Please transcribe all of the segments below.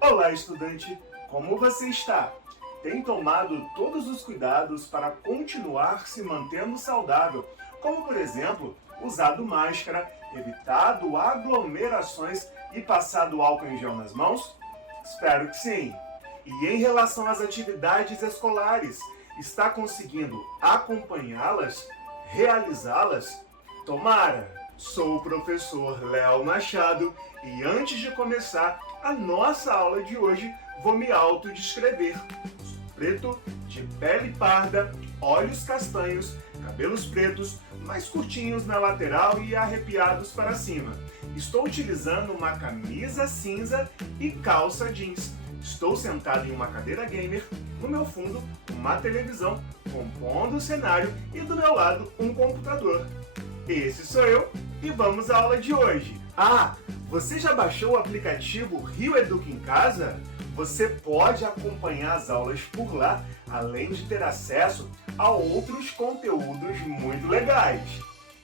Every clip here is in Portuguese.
Olá, estudante! Como você está? Tem tomado todos os cuidados para continuar se mantendo saudável, como, por exemplo, usado máscara, evitado aglomerações e passado álcool em gel nas mãos? Espero que sim! E em relação às atividades escolares, está conseguindo acompanhá-las, realizá-las? Tomara! Sou o professor Léo Machado e antes de começar a nossa aula de hoje, vou me autodescrever. Sou preto, de pele parda, olhos castanhos, cabelos pretos, mais curtinhos na lateral e arrepiados para cima. Estou utilizando uma camisa cinza e calça jeans. Estou sentado em uma cadeira gamer, no meu fundo, uma televisão, compondo o cenário e do meu lado, um computador. Esse sou eu e vamos à aula de hoje. Ah, você já baixou o aplicativo Rio Educa em Casa? Você pode acompanhar as aulas por lá, além de ter acesso a outros conteúdos muito legais.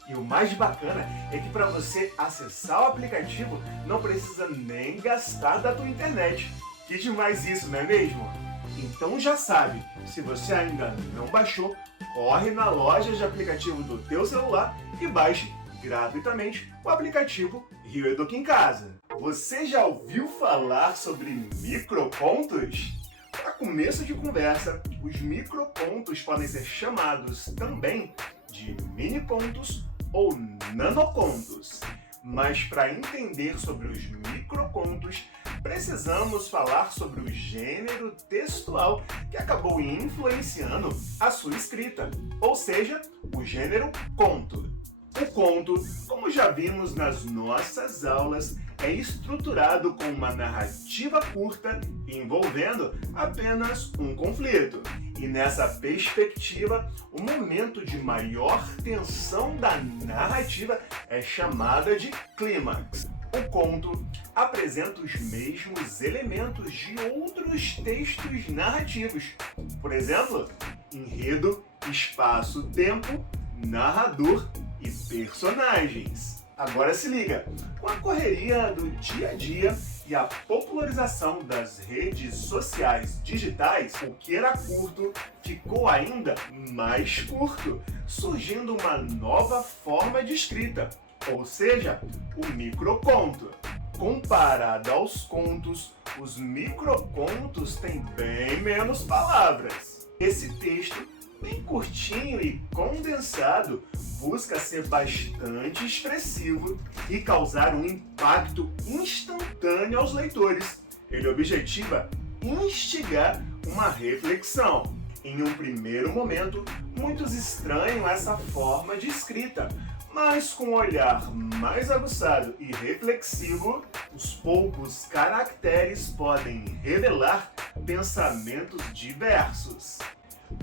E o mais bacana é que para você acessar o aplicativo não precisa nem gastar da tua internet. Que demais isso, não é mesmo? Então já sabe, se você ainda não baixou, corre na loja de aplicativo do teu celular e baixe gratuitamente o aplicativo Rio Educa em Casa. Você já ouviu falar sobre microcontos? Para começo de conversa, os microcontos podem ser chamados também de minicontos ou nanocontos. Mas para entender sobre os microcontos, precisamos falar sobre o gênero textual que acabou influenciando a sua escrita, ou seja, o gênero conto. O conto, como já vimos nas nossas aulas, é estruturado com uma narrativa curta envolvendo apenas um conflito. E nessa perspectiva, o momento de maior tensão da narrativa é chamada de clímax. O conto apresenta os mesmos elementos de outros textos narrativos. Por exemplo, enredo, espaço, tempo, narrador e personagens. Agora se liga, com a correria do dia a dia e a popularização das redes sociais digitais, o que era curto ficou ainda mais curto, surgindo uma nova forma de escrita, ou seja, o microconto. Comparado aos contos, os microcontos têm bem menos palavras. Esse texto, bem curtinho e condensado, busca ser bastante expressivo e causar um impacto instantâneo aos leitores. Ele objetiva instigar uma reflexão. Em um primeiro momento, muitos estranham essa forma de escrita, mas com um olhar mais aguçado e reflexivo, os poucos caracteres podem revelar pensamentos diversos.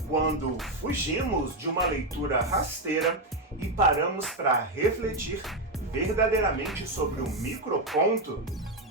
Quando fugimos de uma leitura rasteira e paramos para refletir verdadeiramente sobre o microconto,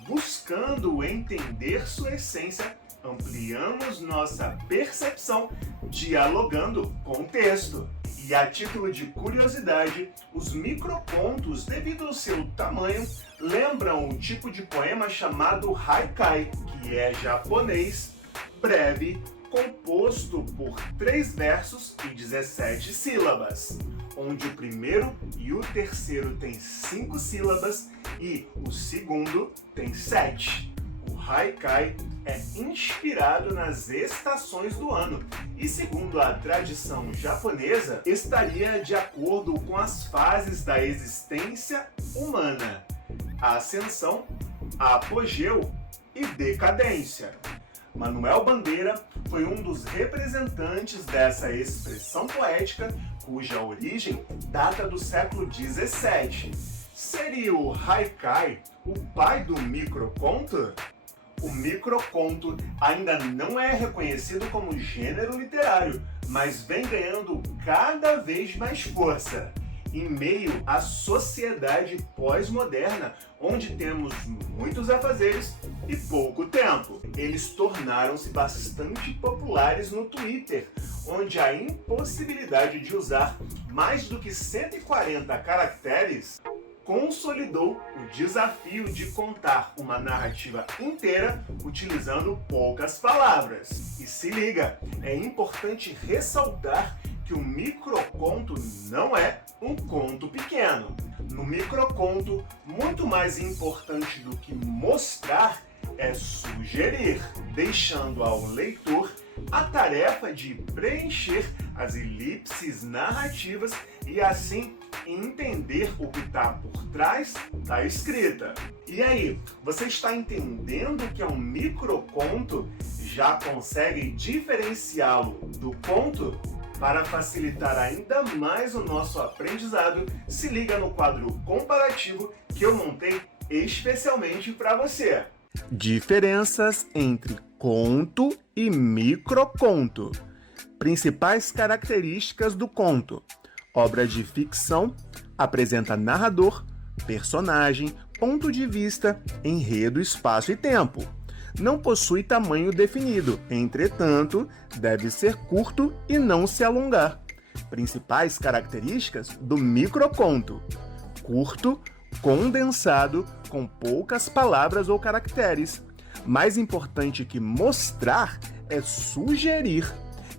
buscando entender sua essência, ampliamos nossa percepção dialogando com o texto. E a título de curiosidade, os microcontos, devido ao seu tamanho, lembram um tipo de poema chamado haikai, que é japonês, breve, composto por 3 versos e 17 sílabas, onde o primeiro e o terceiro têm 5 sílabas e o segundo tem 7. O haikai é inspirado nas estações do ano e, segundo a tradição japonesa, estaria de acordo com as fases da existência humana: a ascensão, a apogeu e decadência. Manuel Bandeira foi um dos representantes dessa expressão poética, cuja origem data do século XVII. Seria o haikai o pai do microconto? O microconto ainda não é reconhecido como gênero literário, mas vem ganhando cada vez mais força. Em meio à sociedade pós-moderna, onde temos muitos afazeres e pouco tempo, eles tornaram-se bastante populares no Twitter, onde a impossibilidade de usar mais do que 140 caracteres consolidou o desafio de contar uma narrativa inteira utilizando poucas palavras. E se liga, é importante ressaltar que o microconto não é um conto pequeno. No microconto, muito mais importante do que mostrar é sugerir, deixando ao leitor a tarefa de preencher as elipses narrativas e assim entender o que está por trás da escrita. E aí, você está entendendo o que é um microconto? Já consegue diferenciá-lo do conto? Para facilitar ainda mais o nosso aprendizado, se liga no quadro comparativo que eu montei especialmente para você. Diferenças entre conto e microconto. Principais características do conto. Obra de ficção, apresenta narrador, personagem, ponto de vista, enredo, espaço e tempo. Não possui tamanho definido, entretanto, deve ser curto e não se alongar. Principais características do microconto: curto, condensado, com poucas palavras ou caracteres. Mais importante que mostrar é sugerir,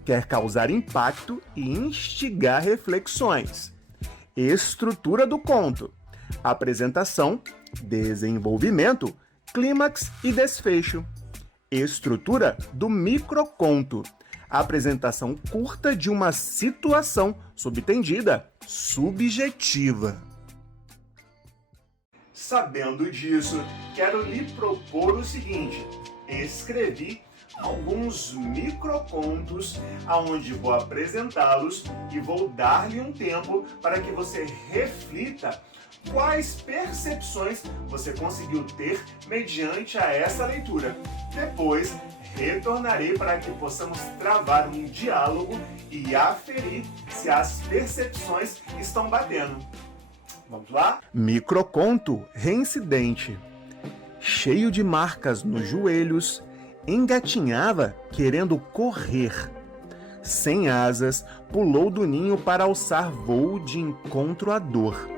quer causar impacto e instigar reflexões. Estrutura do conto: apresentação, desenvolvimento, clímax e desfecho. Estrutura do microconto: apresentação curta de uma situação subtendida, subjetiva. Sabendo disso, quero lhe propor o seguinte: escrevi alguns microcontos aonde vou apresentá-los e vou dar-lhe um tempo para que você reflita quais percepções você conseguiu ter mediante a essa leitura. Depois, retornarei para que possamos travar um diálogo e aferir se as percepções estão batendo. Vamos lá? Microconto reincidente. Cheio de marcas nos joelhos, engatinhava querendo correr. Sem asas, pulou do ninho para alçar voo de encontro à dor.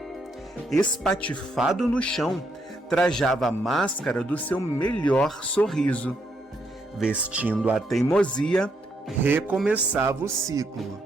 Espatifado no chão, trajava a máscara do seu melhor sorriso. Vestindo a teimosia, recomeçava o ciclo.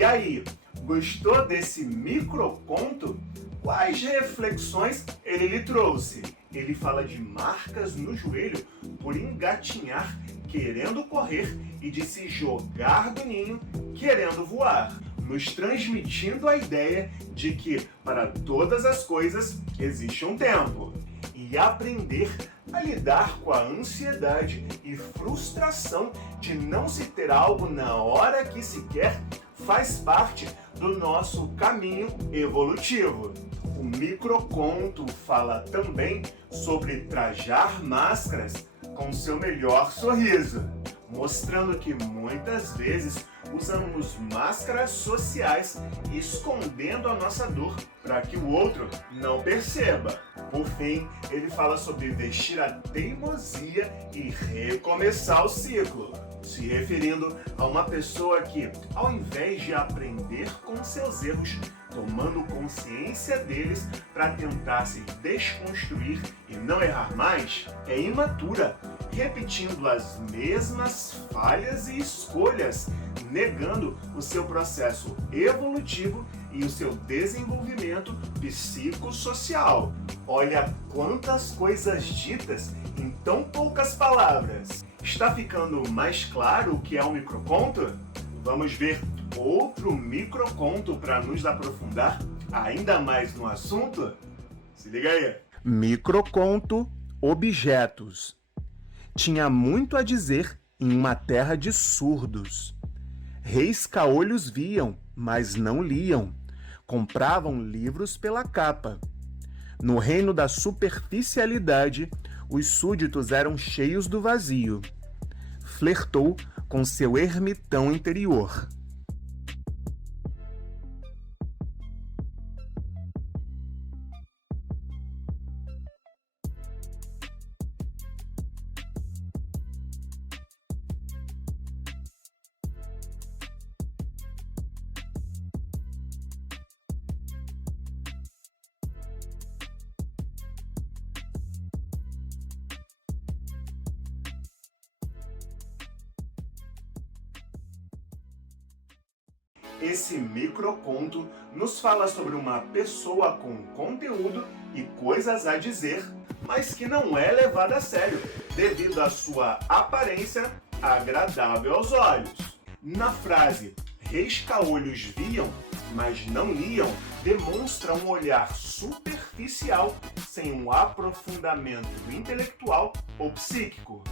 E aí, gostou desse microconto? Quais reflexões ele lhe trouxe? Ele fala de marcas no joelho por engatinhar, querendo correr, e de se jogar do ninho, querendo voar, nos transmitindo a ideia de que para todas as coisas existe um tempo. E aprender a lidar com a ansiedade e frustração de não se ter algo na hora que se quer faz parte do nosso caminho evolutivo. O microconto fala também sobre trajar máscaras com seu melhor sorriso, mostrando que muitas vezes usamos máscaras sociais escondendo a nossa dor para que o outro não perceba. Por fim, ele fala sobre vestir a teimosia e recomeçar o ciclo, se referindo a uma pessoa que, ao invés de aprender com seus erros, tomando consciência deles para tentar se desconstruir e não errar mais, é imatura, repetindo as mesmas falhas e escolhas, negando o seu processo evolutivo e o seu desenvolvimento psicossocial. Olha quantas coisas ditas em tão poucas palavras. Está ficando mais claro o que é um microconto? Vamos ver outro microconto para nos aprofundar ainda mais no assunto? Se liga aí. Microconto Objetos. Tinha muito a dizer em uma terra de surdos. Reis caolhos viam, mas não liam. Compravam livros pela capa. No reino da superficialidade, os súditos eram cheios do vazio. Flertou com seu ermitão interior. Esse microconto nos fala sobre uma pessoa com conteúdo e coisas a dizer, mas que não é levada a sério, devido à sua aparência agradável aos olhos. Na frase "risca-olhos viam, mas não liam", demonstra um olhar superficial sem um aprofundamento intelectual ou psíquico.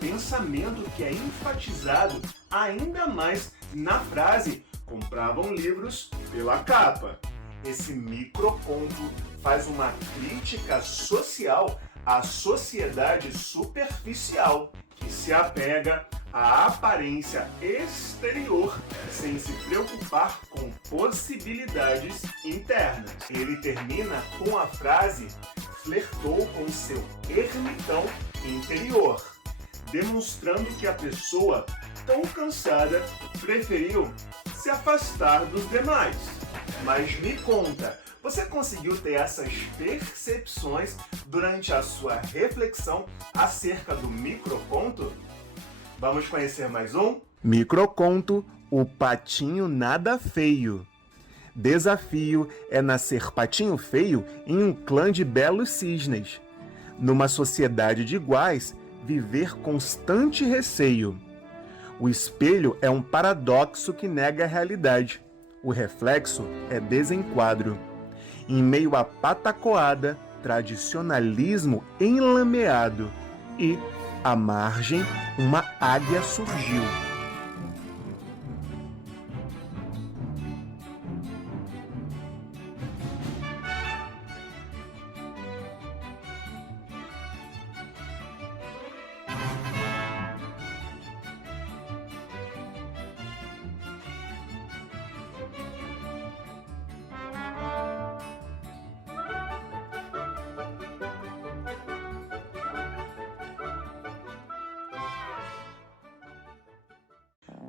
Pensamento que é enfatizado ainda mais na frase "compravam livros pela capa". Esse microconto faz uma crítica social à sociedade superficial, que se apega à aparência exterior sem se preocupar com possibilidades internas. Ele termina com a frase "flertou com seu ermitão interior", demonstrando que a pessoa, tão cansada, preferiu se afastar dos demais. Mas me conta, você conseguiu ter essas percepções durante a sua reflexão acerca do microconto? Vamos conhecer mais um? Microconto, o patinho nada feio. Desafio é nascer patinho feio em um clã de belos cisnes. Numa sociedade de iguais, viver constante receio. O espelho é um paradoxo que nega a realidade. O reflexo é desenquadro. Em meio à patacoada, tradicionalismo enlameado. E, à margem, uma águia surgiu.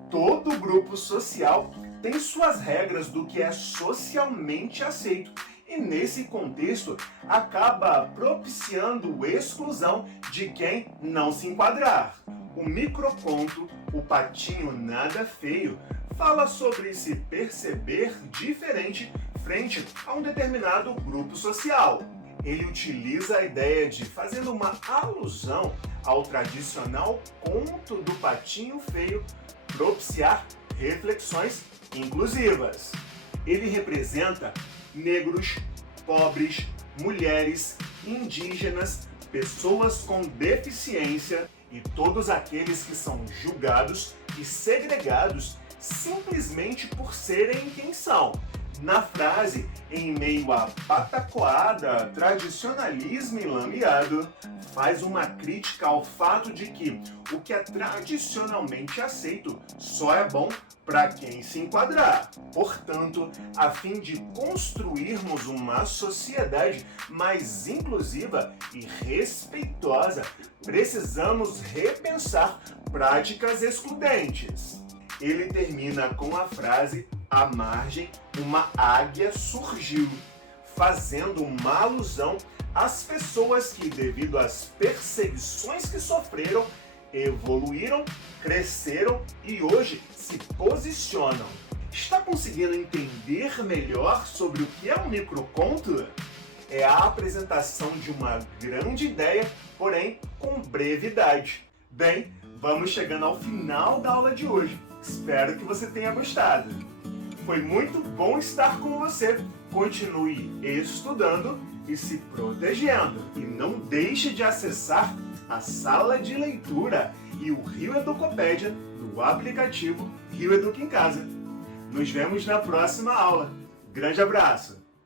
Todo grupo social tem suas regras do que é socialmente aceito e, nesse contexto, acaba propiciando exclusão de quem não se enquadrar. O microconto, o patinho nada feio, fala sobre se perceber diferente frente a um determinado grupo social. Ele utiliza a ideia de, fazendo uma alusão ao tradicional conto do patinho feio, propiciar reflexões inclusivas. Ele representa negros, pobres, mulheres, indígenas, pessoas com deficiência e todos aqueles que são julgados e segregados simplesmente por serem quem são. Na frase, em meio à patacoada, tradicionalismo enlameado, faz uma crítica ao fato de que o que é tradicionalmente aceito só é bom para quem se enquadrar. Portanto, a fim de construirmos uma sociedade mais inclusiva e respeitosa, precisamos repensar práticas excludentes. Ele termina com a frase "à margem, uma águia surgiu", fazendo uma alusão às pessoas que, devido às perseguições que sofreram, evoluíram, cresceram e hoje se posicionam. Está conseguindo entender melhor sobre o que é um microconto? É a apresentação de uma grande ideia, porém com brevidade. Bem, vamos chegando ao final da aula de hoje. Espero que você tenha gostado. Foi muito bom estar com você. Continue estudando e se protegendo. E não deixe de acessar a sala de leitura e o Rio Educopédia do aplicativo Rio Educa em Casa. Nos vemos na próxima aula. Grande abraço!